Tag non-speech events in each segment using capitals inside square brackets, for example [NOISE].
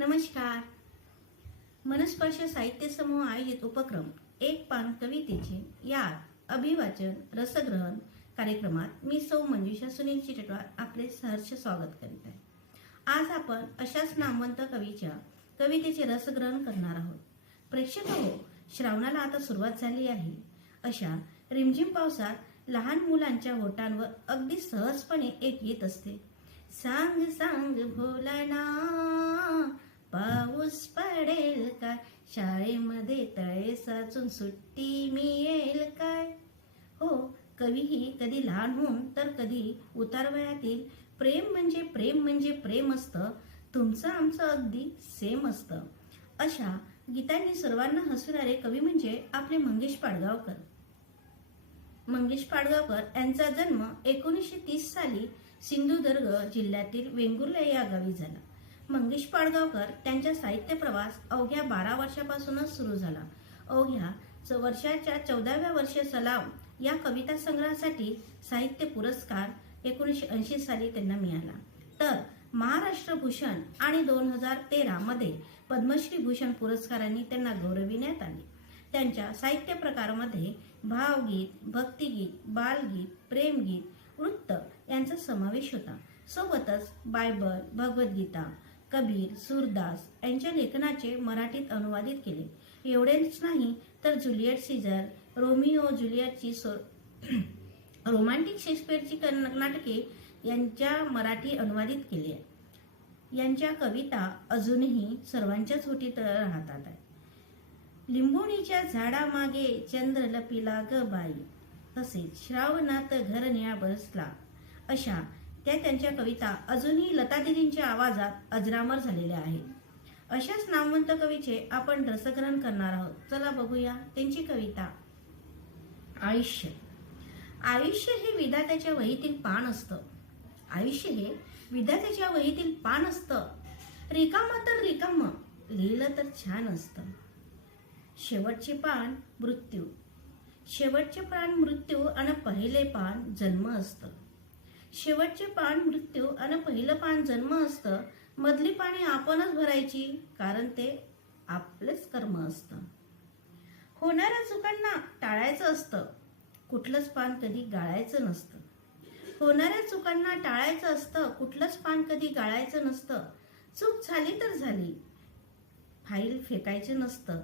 नमस्कार. मनस्पर्श साहित्य समूह आयोजित उपक्रम एक पान कवितेचे या अभिवाचन रसग्रहण कार्यक्रमात मी सौ मंजुषा सुनील चिटटवार आपले सहर्ष स्वागत करीत आहे. आज आपण अशाच नामवंत कवीच्या कवितेचे रसग्रहण करणार आहोत. प्रेक्षक हो श्रावणाला आता सुरुवात झाली आहे. अशा रिमझिम पावसात लहान मुलांच्या होटांवर अगदी सहजपणे एक येत असते. सांग सांग भोलाना पाऊस पडेल काय शाळेमध्ये तळे साचून सुट्टी मिळेल काय? हो कवीही कधी लहान होऊन तर कधी उतारवयातील. प्रेम म्हणजे प्रेम म्हणजे प्रेम असतं. तुमचं आमचं अगदी सेम असतं. अशा गीतांनी सर्वांना हसवणारे कवी म्हणजे आपले मंगेश पाडगावकर. मंगेश पाडगावकर यांचा जन्म एकोणीसशे तीस साली सिंधुदुर्ग जिल्ह्यातील वेंगुर्ला या गावी झाला. मंगेश पाडगावकर त्यांचा साहित्य प्रवास अवघ्या बारा वर्षापासूनच सुरू झाला. अवघ्या च- वर्षाच्या चौदाव्या वर्षी सलाम या कविता संग्रहासाठी साहित्य पुरस्कार एकोणीसशे ऐंशी साली त्यांना मिळाला. तर महाराष्ट्र भूषण आणि दोन हजार तेरा मध्ये पद्मश्री भूषण पुरस्कारांनी त्यांना गौरविण्यात आले. त्यांच्या साहित्य प्रकारामध्ये भावगीत भक्तिगीत बालगीत प्रेमगीत वृत्त यांचा समावेश होता. सोबतच बायबल भगवद्गीता कबीर सूरदास यांच्या लेखनाचे मराठीत अनुवादित केले. एवढेच नाही तर जुलियट सीझर रोमिओ जुलियटची सो [CLEARS THROAT] रोमांटिक शेक्सपिअरची कर्नाटके नाटके यांच्या मराठी अनुवादित केली. आहे यांच्या कविता अजूनही सर्वांच्याच होटीत राहतात. आहे लिंबोणीच्या झाडामागे चंद्र लपिला ग बाई. तसेच श्रावणात घर निळा बसला. अशा त्या त्यांच्या कविता अजूनही लतादिदींच्या आवाजात अजरामर झालेल्या आहेत. अशाच नामवंत कवीचे आपण रसग्रहण करणार आहोत. चला बघूया त्यांची कविता. आयुष्य. आयुष्य हे विधात्याच्या वहीतील पान असतं. आयुष्य हे विधात्याच्या वहीतील पान असतं. रिकामा तर रिकाम लिहिलं तर छान असतं. शेवटचे पान मृत्यू. शेवटचे पान मृत्यू आणि पहिले पान जन्म असतं. शेवटचे पान मृत्यू आणि पहिलं पान जन्म असतं मधली पाने आपणच भरायची कारण ते आपलेच कर्म असतं. होणाऱ्या चुकांना टाळायचं असतं कुठलंच पान कधी गाळायचं नसतं. होणाऱ्या चुकांना टाळायचं असतं कुठलंच पान कधी गाळायचं नसतं. चूक झाली तर झाली फाईल फेकायचे नसतं.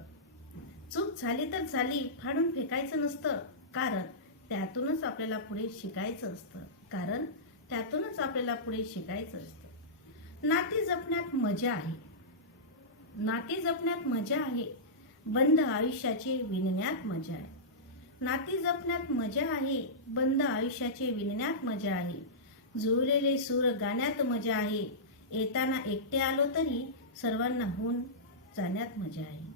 चूक झाली तर झाली फाडून फेकायचं नसतं कारण त्यातूनच आपल्याला पुढे शिकायचं असतं. कारण त्यातूनच आपल्याला पुढे शिकायचं असतं. नाती जपण्यात मजा आहे. नाती जपण्यात मजा आहे. बंद आयुष्याचे विणण्यात मजा आहे. नाती जपण्यात मजा आहे. बंद आयुष्याचे विणण्यात मजा आहे. जुळलेले सूर गाण्यात मजा आहे. येताना एकटे आलो तरी सर्वांना होऊन जाण्यात मजा आहे.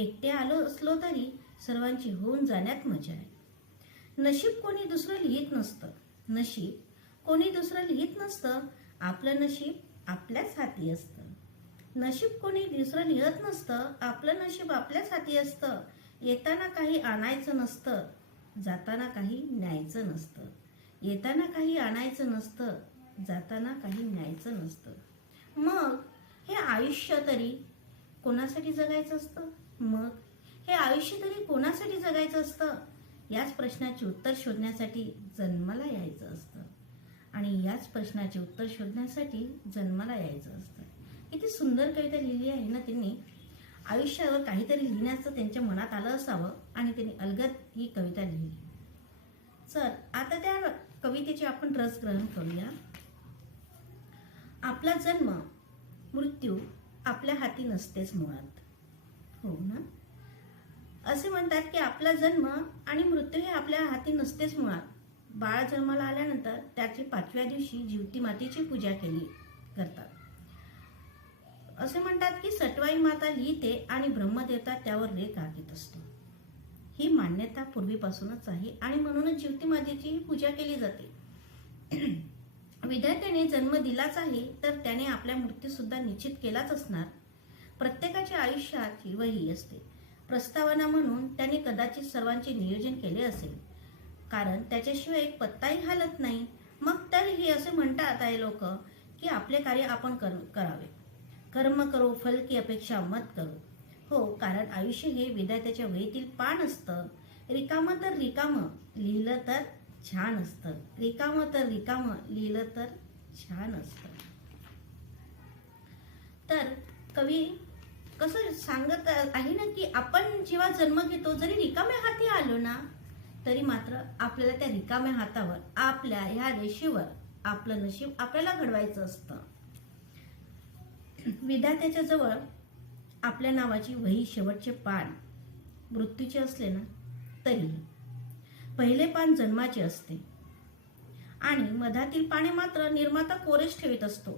एकटे आलो असलो तरी सर्वांची होऊन जाण्यात मजा आहे. नशीब कोणी दुसरं लिहित नसतं. नशीब कोणी दुसरं लिहित नसतं. आपलं नशीब आपल्याच हाती असतं. नशीब कोणी दुसरं लिहत नसतं. आपलं नशीब आपल्याच हाती असतं. येताना काही आणायचं नसतं. जाताना काही न्यायचं नसतं. येताना काही आणायचं नसतं. जाताना काही न्यायचं नसतं. मग हे आयुष्य तरी कोणासाठी जगायचं असतं? मग हे आयुष्य तरी कोणासाठी जगायचं असतं? याच प्रश्नाचे उत्तर शोधण्यासाठी जन्माला यायचं असतं. आणि याच प्रश्नाचे उत्तर शोधण्यासाठी जन्माला यायचं असतं. किती सुंदर कविता लिहिली आहे ना त्यांनी. आयुष्यावर काहीतरी लिहिण्याचं त्यांच्या मनात आलं असावं आणि त्यांनी अलगद ही कविता लिहिली. चल आता त्या कवितेचे आपण रसग्रहण करूया. आपला जन्म मृत्यू आपल्या हाती नसतेच मुळात. हो ना? असे म्हणतात की आपला जन्म आणि मृत्यू हे आपल्या हाती नसतेच मुळात. बाळ जन्माला आल्यानंतर त्याची पाचव्या दिवशी जीवती मातेची पूजा केली करतात. असे म्हणतात की सटवाई माता लिहिते आणि ब्रह्मदेवता त्यावर लेख आखीत असतो. ही मान्यता पूर्वीपासूनच आहे आणि म्हणूनच जीवती मातेची पूजा केली जाते. विद्यार्थ्याने जन्म दिलाच आहे तर त्याने आपल्या मृत्यूसुद्धा निश्चित केलाच असणार. प्रत्येकाच्या आयुष्याची वही असते. प्रस्तावना म्हणून त्याने कदाचित सर्वांचे नियोजन केले असेल. कारण त्याच्याशिवाय एक पत्ताही हालत नाही. मग तरीही असे म्हणतात आहे लोक की आपले कार्य आपण कर- करावे. कर्म करो फल की अपेक्षा मत करो. हो कारण आयुष्य हे विधात्याच्या वेळीतील पान असतं. रिकामं तर रिकामं लिहिलं तर छान असतं. रिकामं तर रिकामं लिहिलं तर छान असतं. तर कवी कसं सांगत आहे ना की आपण जेव्हा जन्म घेतो जरी रिकाम्या हाती आलो ना तरी मात्र आपल्याला त्या रिकाम्या हातावर आपल्या ह्या रेषेवर आपलं नशीब आपल्याला घडवायचं असतं. विधात्याच्या जवळ आपल्या नावाची वही शेवटचे पान मृत्यूचे असले ना तरी पहिले पान जन्माचे असते. आणि मधातील पाने मात्र निर्माता कोरेच ठेवीत असतो.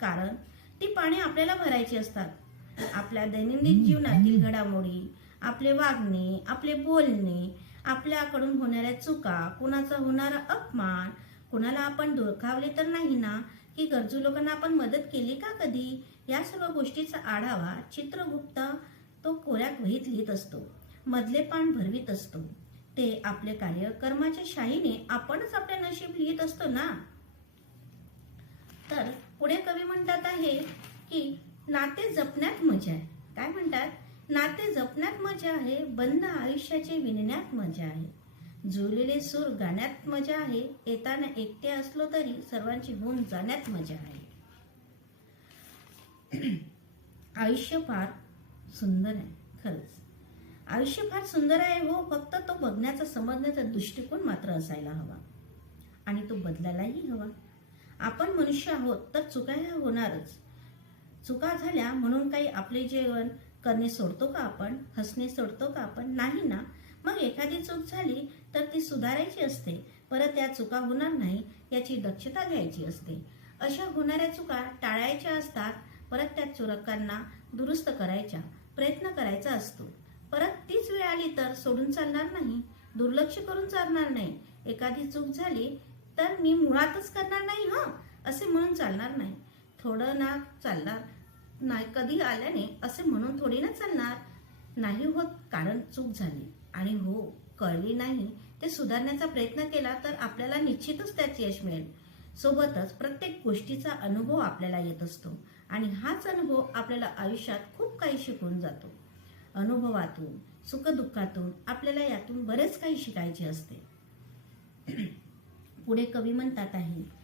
कारण ती पाने आपल्याला भरायची असतात. आपल्या दैनंदिन जीवनातील घडामोडी आपले वागणे आपले बोलणे आपल्याकडून होणाऱ्या चुका कुणाचा होणारा अपमान कुणाला आपण दुखावले तर नाही ना? की गरजू लोकांना आपण मदत केली का कधी? या सर्व गोष्टीचा आढावा चित्रगुप्त तो कोऱ्या वहीत लिहित असतो. मधले पान भरवीत असतो. ते आपले कार्य कर्माच्या शाहीने आपणच आपले नशीब लिहित असतो ना? तर पुढे कवी म्हणतात आहे की नाते जपण्यात मजा आहे. काय म्हणतात? नाते जपण्यात मजा आहे बंद आयुष्याचे विणण्यात मजा आहे. जुळलेले सूर गाण्यात मजा आहे येताना एकटे असलो तरी सर्वांची होऊन जाण्यात मजा आहे. आयुष्य फार सुंदर आहे खरंच. आयुष्य फार सुंदर आहे हो फक्त तो बघण्याचा समजण्याचा दृष्टिकोन मात्र असायला हवा. आणि तो बदलायलाही हवा. आपण मनुष्य आहोत तर चुकायला होणारच. चुका झाल्या म्हणून काही आपले जेवण करणे सोडतो का आपण? हसणे सोडतो का आपण? नाही ना. मग एखादी चूक झाली तर ती सुधारायची असते. परत त्या चुका होणार नाही याची दक्षता घ्यायची असते. अशा होणाऱ्या चुका टाळायच्या असतात परत त्या चुरकांना दुरुस्त करायच्या प्रयत्न करायचा असतो. परत तीच वेळ आली तर सोडून चालणार नाही दुर्लक्ष करून चालणार नाही. एखादी चूक झाली तर मी मुळातच करणार नाही हं असे म्हणून चालणार नाही. थोडं ना चालणार नाही कधी आल्याने असे म्हणून थोडी ना चालणार? नाही होत कारण चूक झाली. आणि हो कळली नाही ते सुधारण्याचा प्रयत्न केला तर आपल्याला निश्चितच त्याचे यश मिळेल. सोबतच प्रत्येक गोष्टीचा अनुभव आपल्याला येत असतो. आणि हाच अनुभव आपल्याला आयुष्यात खूप काही शिकून जातो. अनुभवातून सुखदुःखातून आपल्याला यातून बरेच काही शिकायचे असते. [CLEARS THROAT] पुढे कवी म्हणतात आहे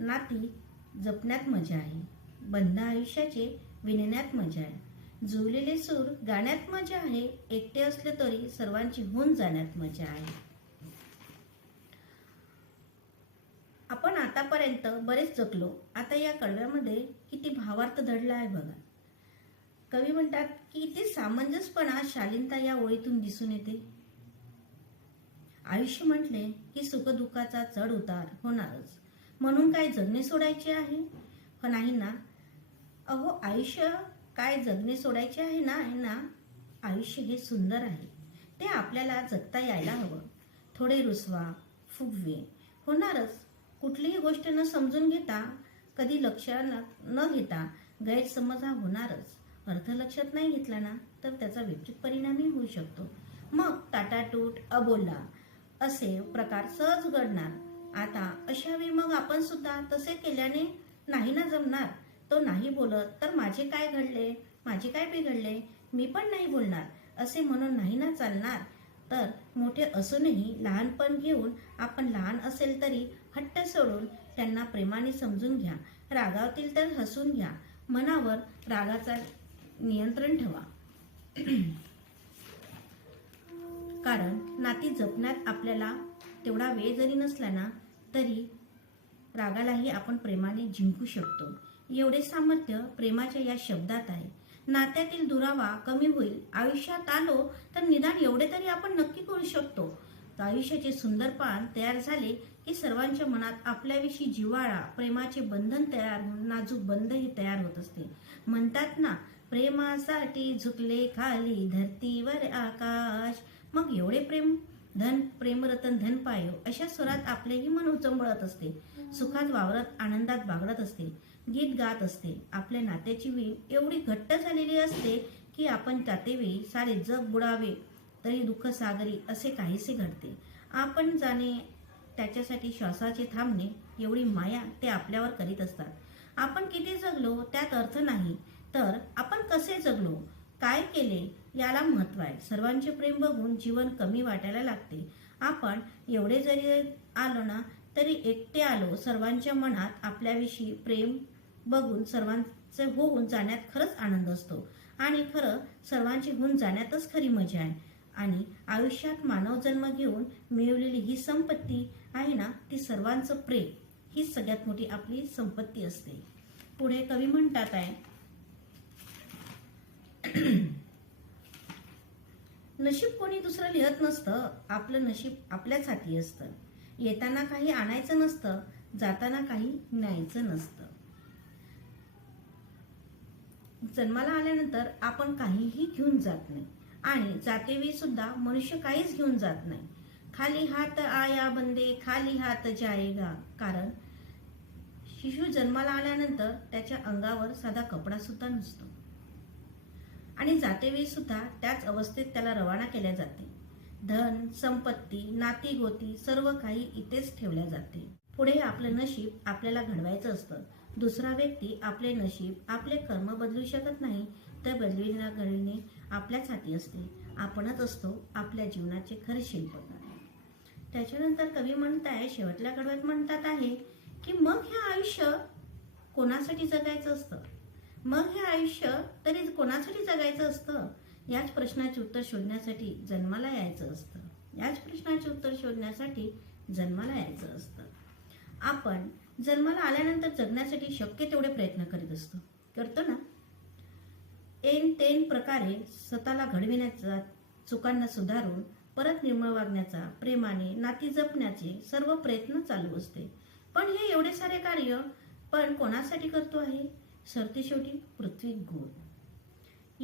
नाती जपण्यात मजा आहे. बंद आयुष्याचे विणण्यात मजा आहे. जुळलेले सूर गाण्यात मजा आहे. एकटे असले तरी सर्वांची होऊन जाण्यात मजा आहे. आपण आतापर्यंत बरेच जगलो आता या कडव्यामध्ये किती भावार्थ दडला आहे बघा. कवी म्हणतात की ते सामंजस्यपणा शालीनता या ओळीतून दिसून येते. आयुष्य म्हटले की सुखदुःखाचा चढ उतार होणारच. म्हणून काय जगणे सोडायचे आहे? हो नाही ना अहो आयुष्य काय जगणे सोडायचे आहे ना आहे ना? आयुष्य हे सुंदर आहे. ते आपल्याला जगता यायला हवं. थोडे रुसवा फुगवे होणारच. कुठलीही गोष्ट न समजून घेता कधी लक्ष न घेता गैरसमज हा होणारच. अर्थ लक्षात नाही घेतला ना तर त्याचा विपरीत परिणामही होऊ शकतो. मग ताटाटूट अबोला असे प्रकार सहज घडणार. आता अशा वेळी मग आपण सुद्धा तसे केल्याने नाही ना जमणार? तो नाही बोलत तर माझे काय घडले? माझे काय बिघडले? मी पण नाही बोलणार असे म्हणून नाही ना चालणार? तर मोठे असूनही लहानपण घेऊन आपण लहान असेल तरी हट्ट सोडून त्यांना प्रेमाने समजून घ्या. रागावतील तर हसून घ्या. मनावर रागाचा नियंत्रण ठेवा. कारण नाती जपण्यात आपल्याला तेवढा वेळ जरी नसला ना तरी रागालाही आपण प्रेमाने जिंकू शकतो. एवढे सामर्थ्य प्रेमाच्या या शब्दात आहे. नात्यातील दुरावा कमी होईल. आयुष्यात आलो तर निदान एवढे तरी आपण नक्की करू शकतो. आयुष्याचे सुंदर पान तयार झाले की सर्वांच्या मनात आपल्याविषयी जिव्हाळा प्रेमाचे बंधन तयार होऊन नाजूक बंधही तयार होत असते. म्हणतात ना प्रेमासाठी झुकले खाली धरतीवर आकाश. मग एवढे प्रेम धन प्रेमरतन धन पायो हो, अशा स्वरात आपलेही मन उचंबळत असते. सुखात वावरत आनंदात बागडत असते. गीत गात असते. आपल्या नात्याची वीण एवढी घट्ट झालेली असते की आपण त्यातेवेळी सारे जग बुडावे तरी दुःख सागरी असे काहीसे घडते. आपण जाणे त्याच्यासाठी श्वासाचे थांबणे एवढी माया ते आपल्यावर करीत असतात. आपण किती जगलो त्यात अर्थ नाही. तर आपण कसे जगलो? काय केले याला महत्त्व आहे. सर्वांचे प्रेम बघून जीवन कमी वाटायला लागते. आपण एवढे जरी आलो ना तरी एकटे आलो सर्वांच्या मनात आपल्याविषयी प्रेम बघून सर्वांचे होऊन जाण्यात खरंच आनंद असतो. आणि खरं सर्वांची होऊन जाण्यातच खरी मजा आहे. आणि आयुष्यात मानव जन्म घेऊन मिळवलेली ही संपत्ती आहे ना ती सर्वांचं प्रेम. हीच सगळ्यात मोठी आपली संपत्ती असते. पुढे कवी म्हणतात आहे [CLEARS THROAT] नशीब कोणी दुसरं लिहत नसतं. आपलं नशीब आपल्याच हाती असतं. येताना काही आणायचं नसतं जाताना काही न्यायचं नसतं. जन्माला आल्यानंतर आपण काहीही घेऊन जात नाही. आणि जातेवेळी सुद्धा मनुष्य काहीच घेऊन जात नाही. खाली हात आया बंदे खाली हात जायगा. कारण शिशु जन्माला आल्यानंतर त्याच्या अंगावर साधा कपडा सुद्धा नसतो. आणि जातेवेळी सुद्धा त्याच अवस्थेत त्याला रवाना केल्या जाते. धन संपत्ती नाती गोती सर्व काही इथेच ठेवल्या जाते. पुढे आपलं नशीब आपल्याला घडवायचं असतं. दुसरा व्यक्ती आपले नशीब आपले कर्म बदलू शकत नाही तर बदलविण्या घडविणे आपल्याच हाती असते. आपणच असतो आपल्या जीवनाचे खरे शिल्पकार. त्याच्यानंतर कवी म्हणताय शेवटल्या कडव्यात म्हणतात आहे की मग हे आयुष्य कोणासाठी जगायचं असतं? मग हे आयुष्य तरी कोणासाठी जगायचं असतं? याच प्रश्नाचे उत्तर शोधण्यासाठी जन्माला यायचं असतं. याच प्रश्नाचे उत्तर शोधण्यासाठी जन्माला यायचं असतं. आपण जन्माला आल्यानंतर जगण्यासाठी शक्य तेवढे प्रयत्न करीत असतो. करतो ना? एन तेन प्रकारे स्वतःला घडविण्याचा चुकांना सुधारून परत निर्मळ वागण्याचा प्रेमाने नाती जपण्याचे सर्व प्रयत्न चालू असते. पण हे एवढे सारे कार्य पण कोणासाठी करतो आहे? सरतेशेवटी पृथ्वी गोल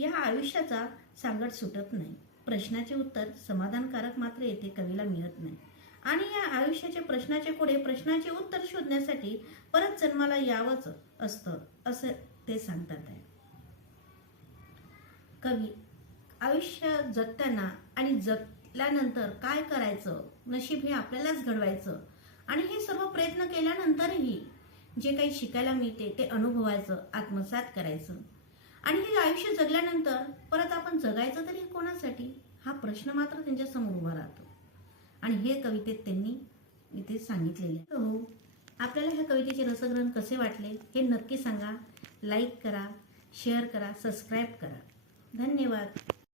या आयुष्याचा सांगड सुटत नाही. प्रश्नाचे उत्तर समाधानकारक मात्र येथे कवीला मिळत नाही. आणि या आयुष्याच्या प्रश्नाचे पुढे प्रश्नाचे उत्तर शोधण्यासाठी परत जन्माला यावंच असतं असं ते सांगतात आहे. कवी आयुष्य जगताना आणि जगल्यानंतर काय करायचं? नशीब हे आपल्यालाच घडवायचं. आणि हे सर्व प्रयत्न केल्यानंतरही जे काही शिकायला मिळते ते अनुभवायचं आत्मसात करायचं. आणि हे आयुष्य जगल्यानंतर परत आपण जगायचं तरी कोणासाठी? हा प्रश्न मात्र त्यांच्यासमोर उभा राहतो. आणि हे कवितेत त्यांनी इथे सांगितलेले हो आपल्याला ह्या कवितेचे रसग्रहण कसे वाटले हे नक्की सांगा. लाईक करा शेअर करा सबस्क्राईब करा. धन्यवाद.